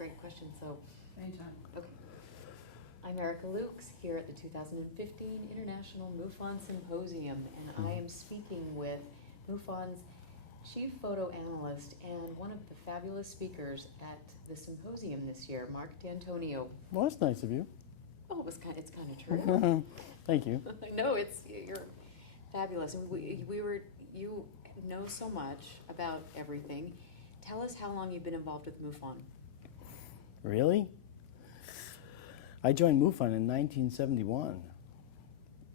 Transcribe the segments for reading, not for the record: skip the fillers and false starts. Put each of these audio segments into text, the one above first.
great question. So, Anytime. okay. I'm Erica Lukes here at the 2015 International Mufon Symposium, and I am speaking with MUFON's chief photo analyst and one of the fabulous speakers at the symposium this year, Marc D Antonio. Well, that's nice of you. Oh, it's kind of true. Thank you. No, you're fabulous. And you know so much about everything. Tell us how long you've been involved with MUFON. Really? I joined MUFON in 1971,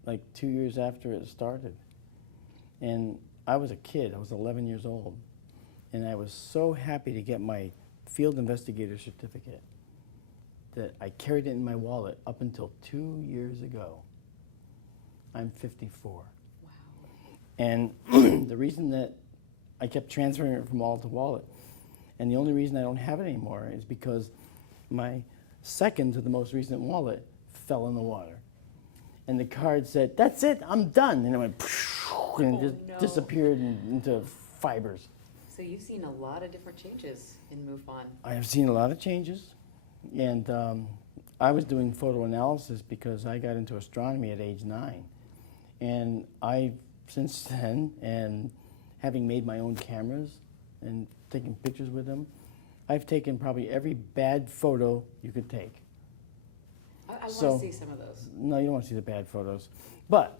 like 2 years after it started. And I was a kid, I was 11 years old. And I was so happy to get my field investigator certificate that I carried it in my wallet up until 2 years ago. I'm 54. Wow. And the reason that I kept transferring it from wallet to wallet, and the only reason I don't have it anymore is because my second to the most recent wallet fell in the water. And the card said, "That's it, I'm done." And it went and just disappeared into fibers. So you've seen a lot of different changes in MUFON. I have seen a lot of changes. And I was doing photo analysis because I got into astronomy at age 9. And since then, and having made my own cameras and taking pictures with them, I've taken probably every bad photo you could take. I want to see some of those. No, you don't want to see the bad photos. But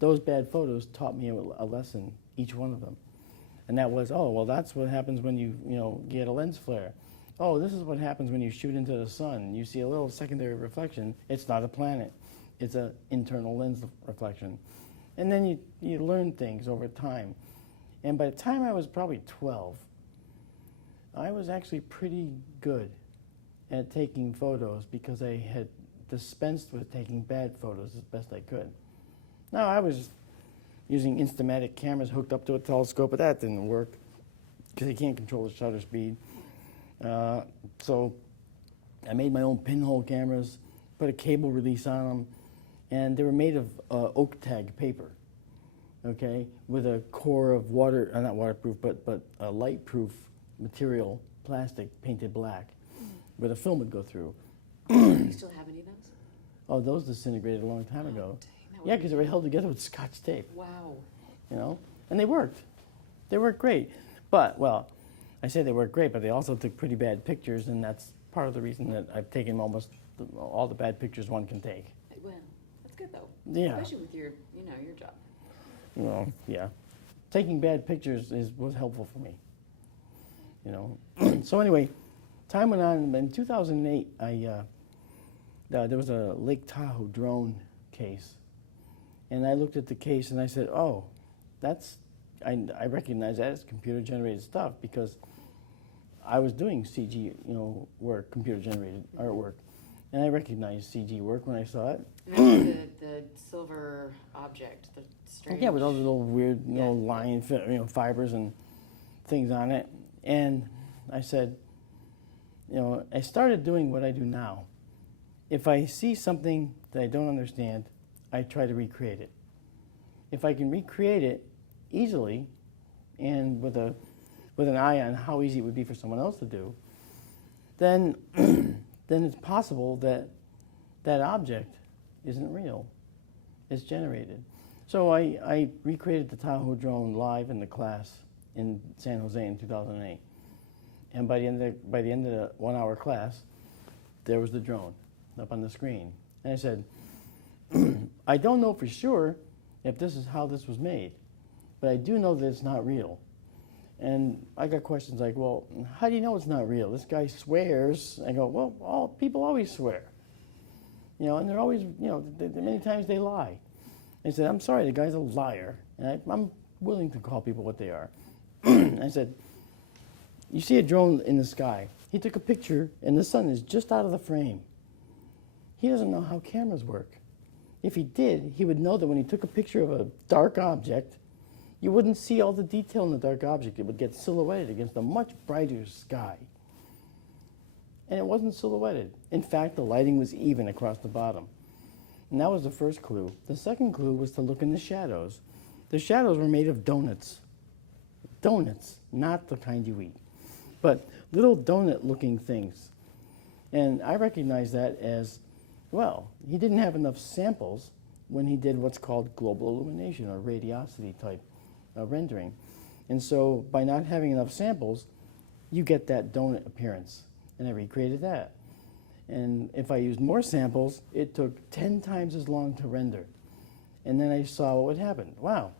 those bad photos taught me a lesson, each one of them. And that was, oh, well, that's what happens when you get a lens flare. Oh, this is what happens when you shoot into the sun. You see a little secondary reflection. It's not a planet. It's an internal lens reflection. And then you learn things over time. And by the time I was probably 12, I was actually pretty good at taking photos because I had dispensed with taking bad photos as best I could. Now, I was using Instamatic cameras hooked up to a telescope, but that didn't work because you can't control the shutter speed. So I made my own pinhole cameras, put a cable release on them, and they were made of oak tag paper, okay, with a core of not waterproof, but a light-proof material, plastic, painted black, where the film would go through. Do you still have any of those? Oh, those disintegrated a long time ago. Dang, Yeah, because they were held together with Scotch tape. Wow. And they worked. They worked great. But, well, I say they worked great, but they also took pretty bad pictures, and that's part of the reason that I've taken almost all the bad pictures one can take. Well, that's good though. Yeah. Especially with your job. Well, yeah. Taking bad pictures was helpful for me. So anyway, time went on. In 2008, there was a Lake Tahoe drone case. And I looked at the case and I said, oh, I recognize that as computer-generated stuff because I was doing CG, work, computer-generated artwork. And I recognized CG work when I saw it. And that's the silver object, the strange. Yeah, with all the little weird, line, fibers and things on it. And I said, I started doing what I do now. If I see something that I don't understand, I try to recreate it. If I can recreate it easily and with an eye on how easy it would be for someone else to do, then it's possible that that object isn't real. It's generated. So I recreated the Tahoe drone live in the class in San Jose in 2008. And by the end of the 1 hour class, there was the drone up on the screen. And I said, I don't know for sure if this is how this was made, but I do know that it's not real. And I got questions like, well, how do you know it's not real? This guy swears. I go, well, people always swear. And they're always, many times they lie. I said, I'm sorry, the guy's a liar. And I'm willing to call people what they are. I said, you see a drone in the sky. He took a picture, and the sun is just out of the frame. He doesn't know how cameras work. If he did, he would know that when he took a picture of a dark object, you wouldn't see all the detail in the dark object. It would get silhouetted against a much brighter sky. And it wasn't silhouetted. In fact, the lighting was even across the bottom. And that was the first clue. The second clue was to look in the shadows. The shadows were made of donuts. Donuts, not the kind you eat, but little donut-looking things. And I recognize that as, well, he didn't have enough samples when he did what's called global illumination or radiosity type rendering. And so by not having enough samples, you get that donut appearance. And I recreated that. And if I used more samples, it took 10 times as long to render. And then I saw what would happen. Wow.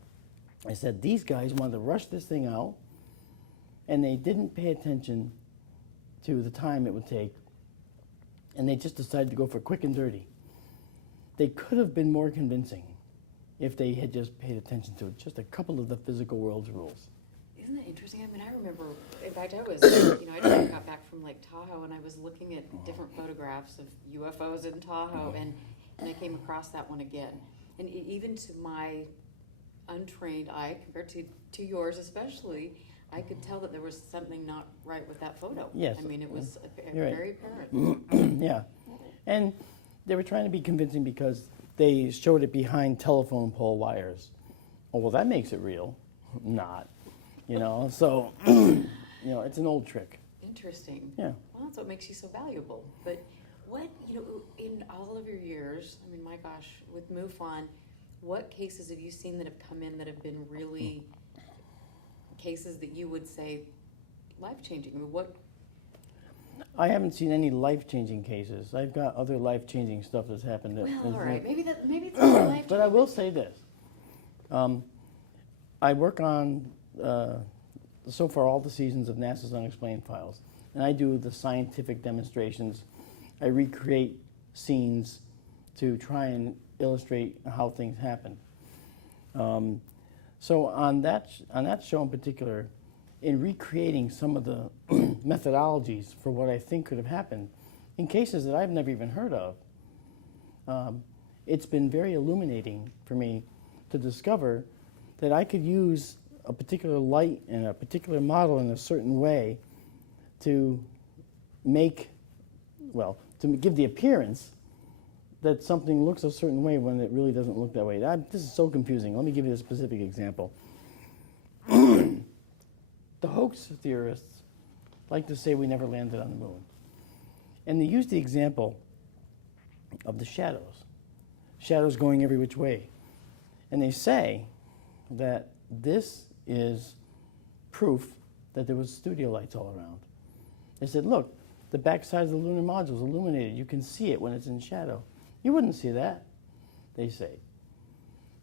I said, these guys wanted to rush this thing out, and they didn't pay attention to the time it would take, and they just decided to go for quick and dirty. They could have been more convincing if they had just paid attention to just a couple of the physical world's rules. Isn't that interesting? I mean, I remember, in fact, I was, I just got back from Lake Tahoe, and I was looking at different photographs of UFOs in Tahoe, and I came across that one again. And even to my untrained eye, compared to yours especially, I could tell that there was something not right with that photo. Yes. I mean, it was You're very apparent. Yeah. And they were trying to be convincing because they showed it behind telephone pole wires. Oh, well, that makes it real. Not. So, it's an old trick. Interesting. Yeah. Well, that's what makes you so valuable. But what, in all of your years, I mean, my gosh, with MUFON, what cases have you seen that have come in that have been really cases that you would say life-changing? I mean, what? I haven't seen any life-changing cases. I've got other life-changing stuff that's happened. Well, all right. Maybe it's not life-changing. But I will say this. I work on, so far, all the seasons of NASA's Unexplained Files. And I do the scientific demonstrations. I recreate scenes to try and illustrate how things happen. So on that show in particular, in recreating some of the methodologies for what I think could have happened, in cases that I've never even heard of, it's been very illuminating for me to discover that I could use a particular light and a particular model in a certain way to give the appearance that something looks a certain way when it really doesn't look that way. This is so confusing. Let me give you a specific example. The hoax theorists like to say we never landed on the moon. And they use the example of the shadows going every which way. And they say that this is proof that there was studio lights all around. They said, look, the backside of the lunar module is illuminated. You can see it when it's in shadow. You wouldn't see that, they say.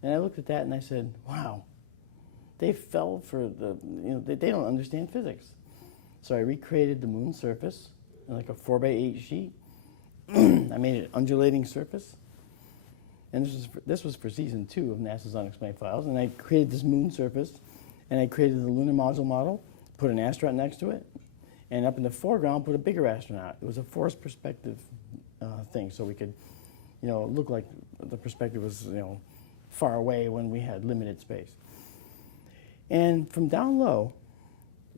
And I looked at that and I said, wow, they fell for they don't understand physics. So I recreated the moon surface in like a 4x8 sheet. I made it an undulating surface. And this was for season 2 of NASA's Unexplained Files. And I created this moon surface, and I created the lunar module model, put an astronaut next to it, and up in the foreground put a bigger astronaut. It was a forced perspective thing, so we could, look like the perspective was, far away when we had limited space. And from down low,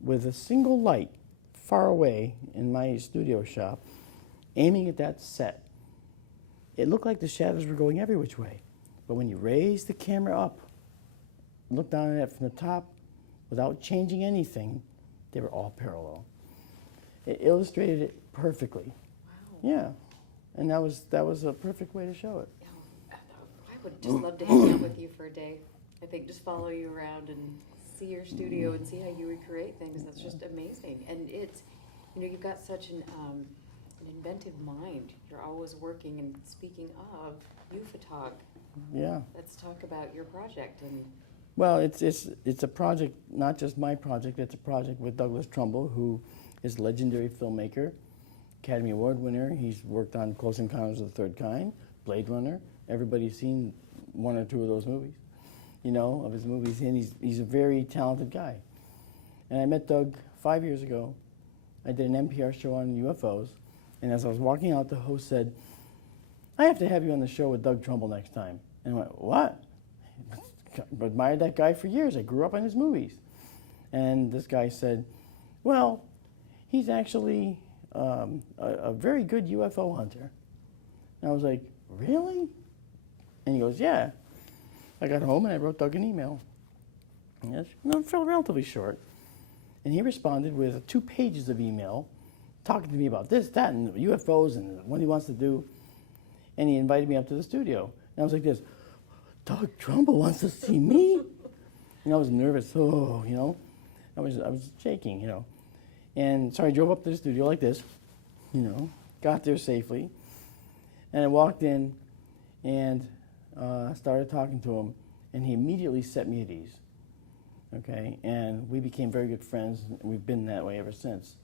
with a single light far away in my studio shop, aiming at that set, it looked like the shadows were going every which way. But when you raise the camera up, look down at it from the top, without changing anything, they were all parallel. It illustrated it perfectly. Wow. Yeah. And that was a perfect way to show it. I would just love to hang out with you for a day. I think just follow you around and see your studio and see how you recreate things. That's just amazing. And it's, you've got such an inventive mind. You're always working. And speaking of UFOTOG, yeah, let's talk about your project. And well, it's a project, not just my project. It's a project with Douglas Trumbull, who is a legendary filmmaker, Academy Award winner. He's worked on Close Encounters of the Third Kind, Blade Runner. Everybody's seen one or two of those movies, of his movies. And he's a very talented guy. And I met Doug 5 years ago. I did an NPR show on UFOs. And as I was walking out, the host said, I have to have you on the show with Doug Trumbull next time. And I went, what? I've admired that guy for years. I grew up on his movies. And this guy said, well, he's actually a very good UFO hunter. And I was like, really? And he goes, yeah. I got home and I wrote Doug an email. And it felt relatively short. And he responded with 2 pages of email talking to me about this, that, and UFOs and what he wants to do. And he invited me up to the studio. And I was like this, Doug Trumbull wants to see me? And I was nervous, I was shaking, And so I drove up to the studio like this, got there safely. And I walked in and started talking to him, and he immediately set me at ease. Okay, and we became very good friends, and we've been that way ever since.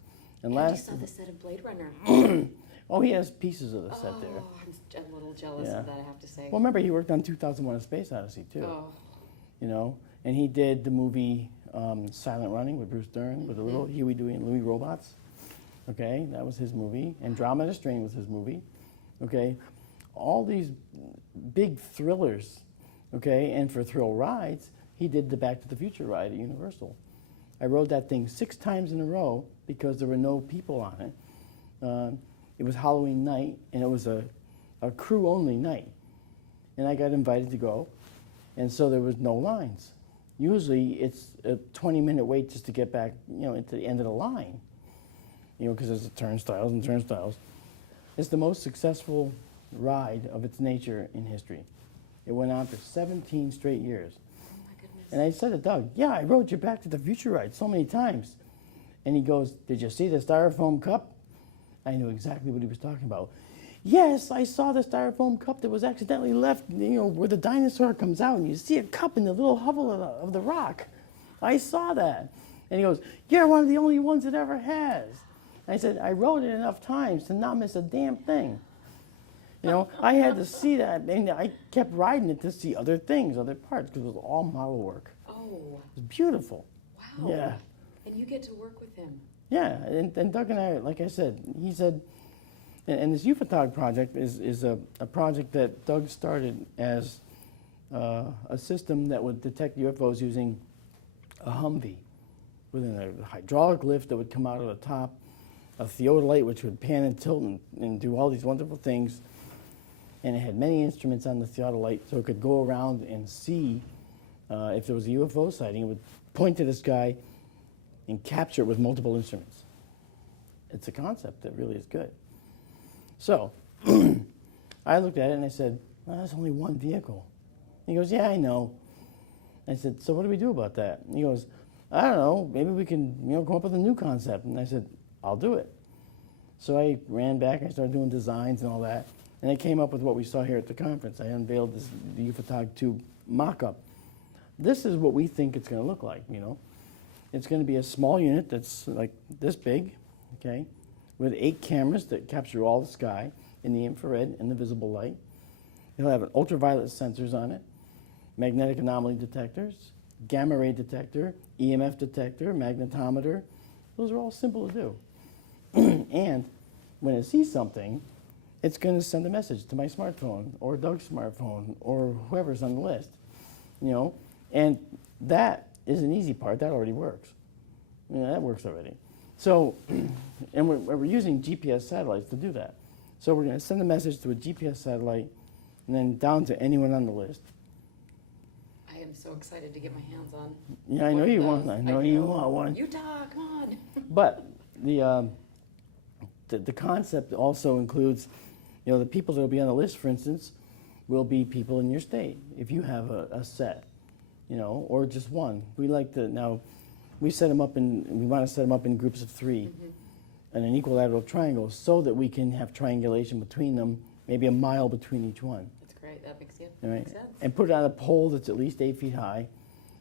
And you saw the set of Blade Runner. Oh, he has pieces of the set there. Oh, I'm a little jealous of that, I have to say. Well, remember, he worked on 2001: A Space Odyssey, too. Oh. And he did the movie Silent Running with Bruce Dern, with the little Huey, Dewey, and Louie robots. Okay, that was his movie. Andromeda Strain was his movie. Okay, all these big thrillers. Okay, and for thrill rides, he did the Back to the Future ride at Universal. I rode that thing 6 times in a row because there were no people on it. It was Halloween night, and it was a crew-only night. And I got invited to go, and so there was no lines. Usually, it's a 20-minute wait just to get back, into the end of the line, because there's turnstiles and turnstiles. It's the most successful ride of its nature in history. It went on for 17 straight years. Oh, my goodness. And I said to Doug, yeah, I rode your Back to the Future ride so many times. And he goes, did you see the styrofoam cup? I knew exactly what he was talking about. Yes, I saw the styrofoam cup that was accidentally left, where the dinosaur comes out and you see a cup in the little hovel of the rock. I saw that. And he goes, you're one of the only ones it ever has. And I said, I rode it enough times to not miss a damn thing. I had to see that, and I kept riding it to see other things, other parts, because it was all model work. Oh. It was beautiful. Wow. Yeah. And you get to work with him. Yeah, and Doug and I, like I said, he said, and this UFOTOG project is a project that Doug started as a system that would detect UFOs using a Humvee with a hydraulic lift that would come out of the top, a theodolite which would pan and tilt and do all these wonderful things. And it had many instruments on the theodolite, so it could go around and see if there was a UFO sighting. It would point to the sky and capture it with multiple instruments. It's a concept that really is good. So I looked at it and I said, well, that's only one vehicle. He goes, yeah, I know. I said, so what do we do about that? And he goes, I don't know, maybe we can come up with a new concept. And I said, I'll do it. So I ran back, I started doing designs and all that. And I came up with what we saw here at the conference. I unveiled the UFOTOG 2 mock-up. This is what we think it's going to look like, It's going to be a small unit that's like this big, okay, with 8 cameras that capture all the sky in the infrared and the visible light. It'll have an ultraviolet sensors on it, magnetic anomaly detectors, gamma ray detector, EMF detector, magnetometer. Those are all simple to do. And when it sees something, it's going to send a message to my smartphone or Doug's smartphone or whoever's on the list, and that is an easy part. That already works. That works already. So, and we're using GPS satellites to do that. So we're going to send a message to a GPS satellite and then down to anyone on the list. I am so excited to get my hands on. Yeah, I know you want. I know you want one. Utah, come on. But the concept also includes, the people that will be on the list, for instance, will be people in your state. If you have a set, or just one. We like to now. We want to set them up in groups of 3, in an equilateral triangle, so that we can have triangulation between them, maybe a mile between each one. That's great. That makes sense. And put it on a pole that's at least 8 feet high,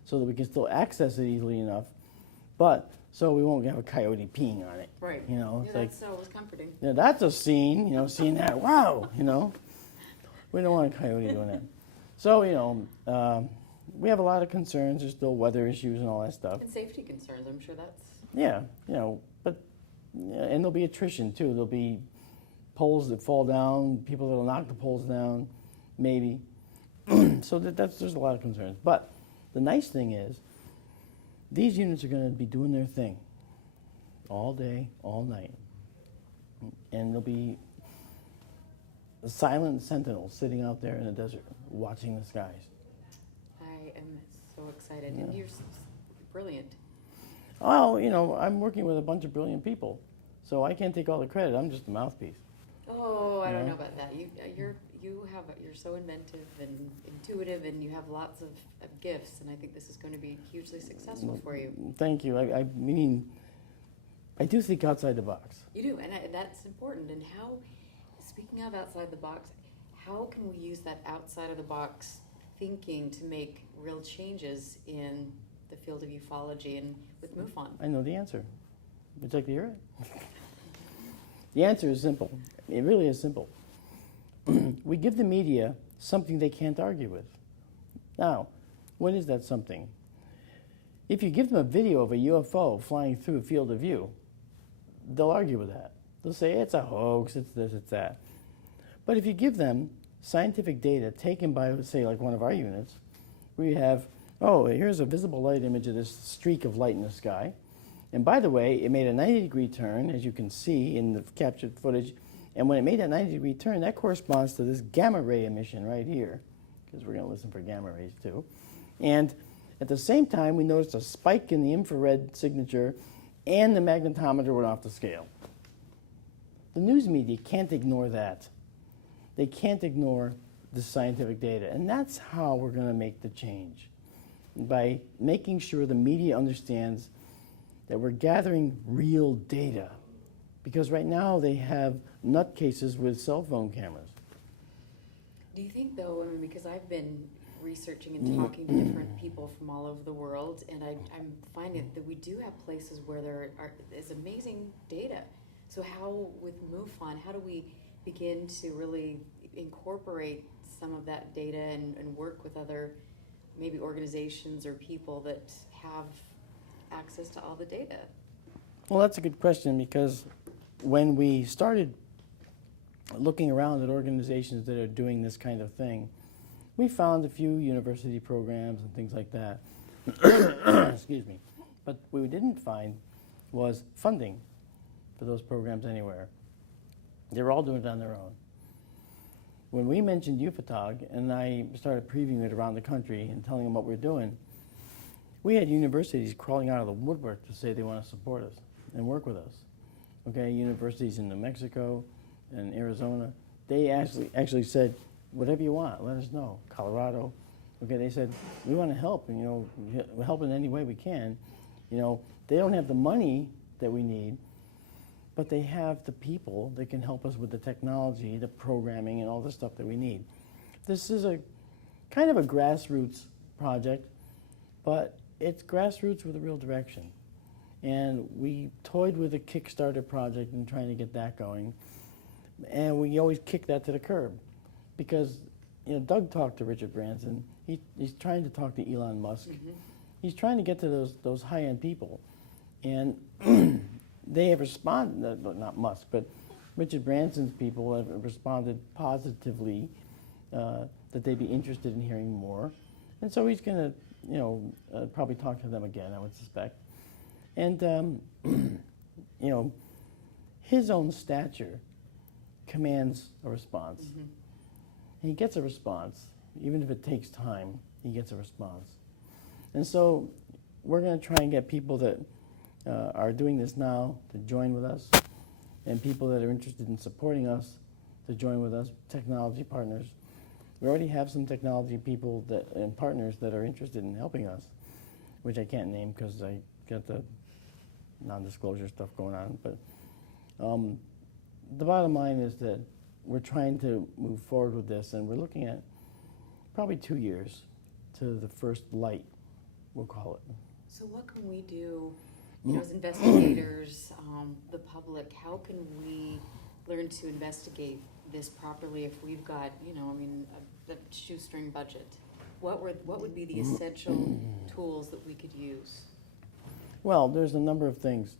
so that we can still access it easily enough, but so we won't have a coyote peeing on it. Right. It's like, so it was comforting. Yeah, that's a scene. Seeing that. Wow. We don't want a coyote doing that. So we have a lot of concerns. There's still weather issues and all that stuff. And safety concerns, I'm sure that's... Yeah, and there'll be attrition too. There'll be poles that fall down, people that'll knock the poles down, maybe. So there's a lot of concerns. But the nice thing is, these units are going to be doing their thing all day, all night. And there'll be silent sentinels sitting out there in the desert watching the skies. I am so excited. And you're brilliant. Well, I'm working with a bunch of brilliant people. So I can't take all the credit. I'm just a mouthpiece. Oh, I don't Yeah. know about that. You're so inventive and intuitive, and you have lots of gifts, and I think this is going to be hugely successful for you. Thank you. I mean, I do think outside the box. You do, and that's important. And how, speaking of outside the box, how can we use that outside of the box thinking to make real changes in the field of ufology and with MUFON? I know the answer. Would you like to hear it? The answer is simple. It really is simple. We give the media something they can't argue with. Now, what is that something? If you give them a video of a UFO flying through a field of view, they'll argue with that. They'll say, it's a hoax, it's this, it's that. But if you give them scientific data taken by, say, like one of our units, where you have, oh, here's a visible light image of this streak of light in the sky. And by the way, it made a 90-degree turn, as you can see in the captured footage. And when it made that 90-degree turn, that corresponds to this gamma ray emission right here, because we're going to listen for gamma rays too. And at the same time, we noticed a spike in the infrared signature, and the magnetometer went off the scale. The news media can't ignore that. They can't ignore the scientific data. And that's how we're going to make the change, by making sure the media understands that we're gathering real data. Because right now they have nutcases with cell phone cameras. Do you think, though, I mean, because I've been researching and talking to different people from all over the world, and I'm finding that we do have places where there is amazing data. So how, with MUFON, how do we begin to really incorporate some of that data and work with other maybe organizations or people that have access to all the data? Well, that's a good question, because when we started looking around at organizations that are doing this kind of thing, we found a few university programs and things like that. Excuse me. But what we didn't find was funding for those programs anywhere. They were all doing it on their own. When we mentioned UFOTOG, and I started previewing it around the country and telling them what we're doing, we had universities crawling out of the woodwork to say they want to support us and work with us. Okay, universities in New Mexico and Arizona, they actually said, whatever you want, let us know. Colorado, okay, they said, we want to help, and, we'll help in any way we can. They don't have the money that we need, but they have the people that can help us with the technology, the programming, and all the stuff that we need. This is a kind of a grassroots project, but it's grassroots with a real direction. And we toyed with a Kickstarter project and trying to get that going. And we always kick that to the curb. Because Doug talked to Richard Branson. He's trying to talk to Elon Musk. Mm-hmm. He's trying to get to those high-end people. And they have responded, not Musk, but Richard Branson's people have responded positively that they'd be interested in hearing more. And so he's going to probably talk to them again, I would suspect. And, his own stature commands a response. Mm-hmm. He gets a response. Even if it takes time, he gets a response. And so we're going to try and get people that are doing this now to join with us, and people that are interested in supporting us to join with us, technology partners. We already have some technology people and partners that are interested in helping us, which I can't name because I got the non-disclosure stuff going on. But the bottom line is that we're trying to move forward with this, and we're looking at probably 2 years to the first light, we'll call it. So what can we do, as investigators, the public, how can we learn to investigate this properly if we've got, a shoestring budget? What would be the essential tools that we could use? Well, there's a number of things.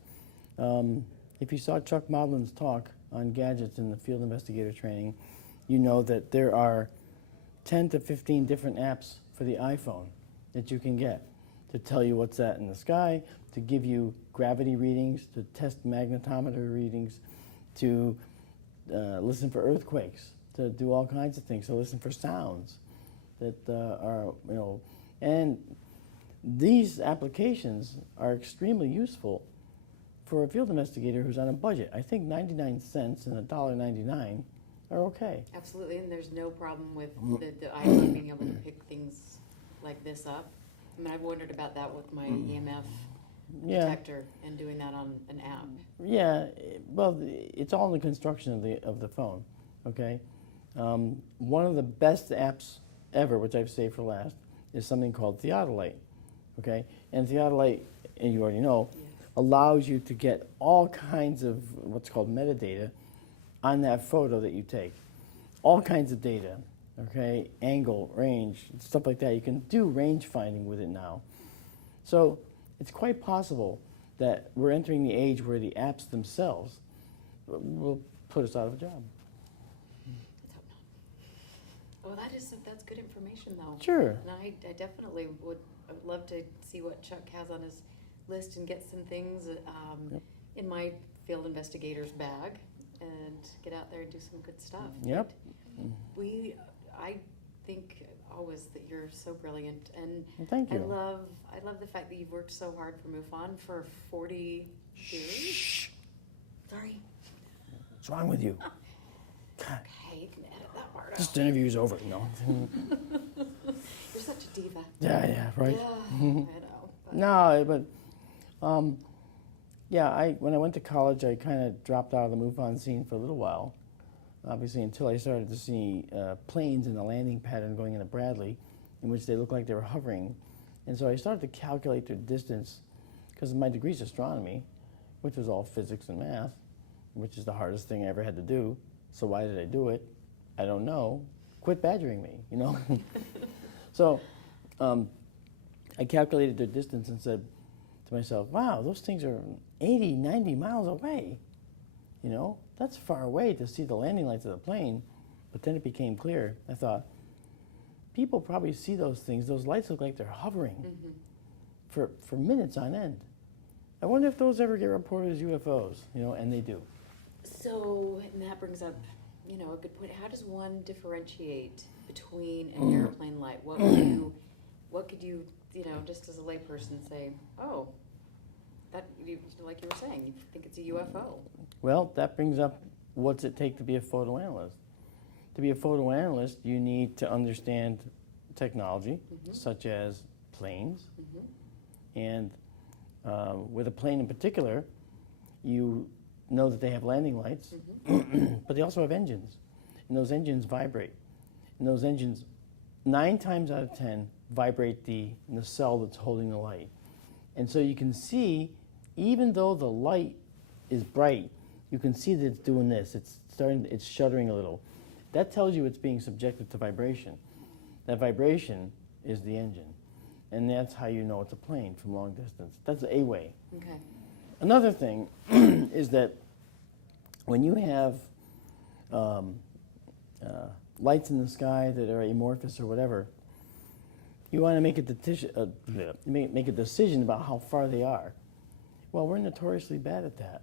If you saw Chuck Modlin's talk on gadgets in the field investigator training, you know that there are 10 to 15 different apps for the iPhone that you can get to tell you what's that in the sky, to give you gravity readings, to test magnetometer readings, to listen for earthquakes, to do all kinds of things, to listen for sounds that are, and these applications are extremely useful for a field investigator who's on a budget, I think 99 cents and $1.99 are okay. Absolutely, and there's no problem with the idea of being able to pick things like this up. I mean, I've wondered about that with my EMF detector and doing that on an app. Yeah, well, it's all in the construction of the phone, okay? One of the best apps ever, which I've saved for last, is something called Theodolite, okay? And Theodolite, and you already know, allows you to get all kinds of what's called metadata on that photo that you take. All kinds of data, okay? Angle, range, stuff like that. You can do range finding with it now. So it's quite possible that we're entering the age where the apps themselves will put us out of a job. Let's hope not. Well, that's good information, though. Sure. And I definitely would love to see what Chuck has on his list and get some things in my field investigator's bag and get out there and do some good stuff. Yep. I think always that you're so brilliant, and thank you. I love the fact that you've worked so hard for MUFON for 40 years. Shh. Sorry. What's wrong with you? Okay, you can edit that part This out. interview's over, you know. You're such a diva. Yeah, right. Yeah, I know. But No, but when I went to college, I kind of dropped out of the MUFON scene for a little while, obviously until I started to see planes in the landing pattern going into Bradley, in which they looked like they were hovering. And so I started to calculate their distance, because my degree's astronomy, which was all physics and math, which is the hardest thing I ever had to do. So why did I do it? I don't know. Quit badgering me, you know? So I calculated their distance and said to myself, wow, those things are 80, 90 miles away. You know, that's far away to see the landing lights of the plane. But then it became clear. I thought, people probably see those things. Those lights look like they're hovering for minutes on end. I wonder if those ever get reported as UFOs, you know, and they do. So, and that brings up, you know, a good point. How does one differentiate between an airplane light? What could you, you know, just as a layperson say, oh, that, like you were saying, you think it's a UFO? Well, that brings up, what's it take to be a photo analyst? To be a photo analyst, you need to understand technology, such as planes. And with a plane in particular, you know that they have landing lights, but they also have engines. And those engines vibrate. And those engines, 9 times out of 10, vibrate the nacelle that's holding the light. And so you can see, even though the light is bright, you can see that it's doing this. It's shuddering a little. That tells you it's being subjected to vibration. That vibration is the engine. And that's how you know it's a plane from long distance. That's a way. Okay. Another thing is that when you have lights in the sky that are amorphous or whatever, you want to make a decision about how far they are. Well, we're notoriously bad at that.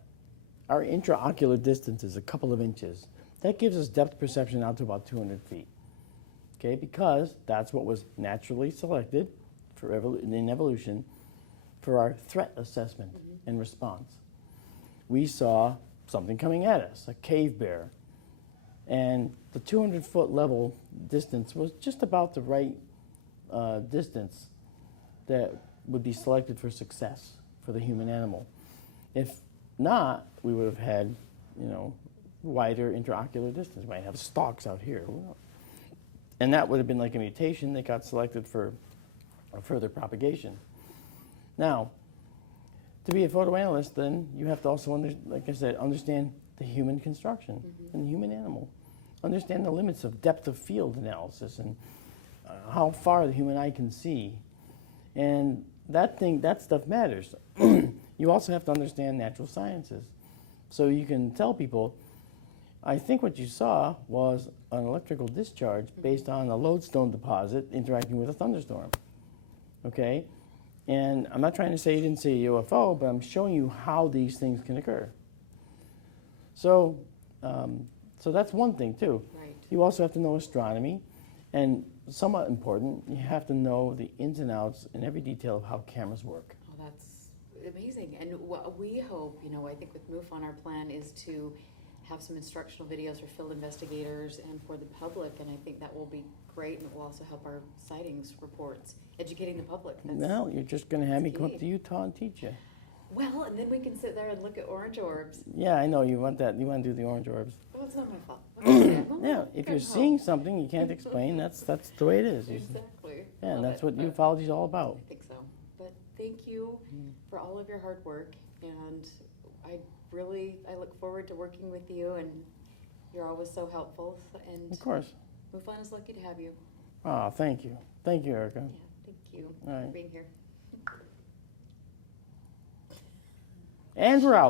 Our intraocular distance is a couple of inches. That gives us depth perception out to about 200 feet. Okay, because that's what was naturally selected for in evolution for our threat assessment and response. We saw something coming at us, a cave bear, and the 200-foot level distance was just about the right distance that would be selected for success for the human animal. If not, we would have had, you know, wider intraocular distance. We might have stalks out here. And that would have been like a mutation that got selected for further propagation. Now, to be a photo analyst, then you have to also, like I said, understand the human construction and the human animal. Understand the limits of depth of field analysis and how far the human eye can see. And that stuff matters. You also have to understand natural sciences. So you can tell people, I think what you saw was an electrical discharge based on a lodestone deposit interacting with a thunderstorm. Okay? And I'm not trying to say you didn't see a UFO, but I'm showing you how these things can occur. So, so that's one thing too. Right. You also have to know astronomy, and somewhat important, you have to know the ins and outs and every detail of how cameras work. Oh, that's amazing. And what we hope, I think with MUFON, our plan is to have some instructional videos for field investigators and for the public, and I think that will be great, and it will also help our sightings reports, educating the public. No, you're just going to have me come up to Utah and teach you. Well, and then we can sit there and look at orange orbs. Yeah, I know, you want that. You want to do the orange orbs. Well, it's not my fault. Yeah, if you're seeing something you can't explain, that's the way it is. Exactly. Yeah, and that's what But ufology is all about. I think so. But thank you for all of your hard work, and I look forward to working with you, and you're always so helpful. And Of course. MUFON is lucky to have you. Oh, thank you. Thank you, Erica. Yeah, thank you All right. for being here. And we're out.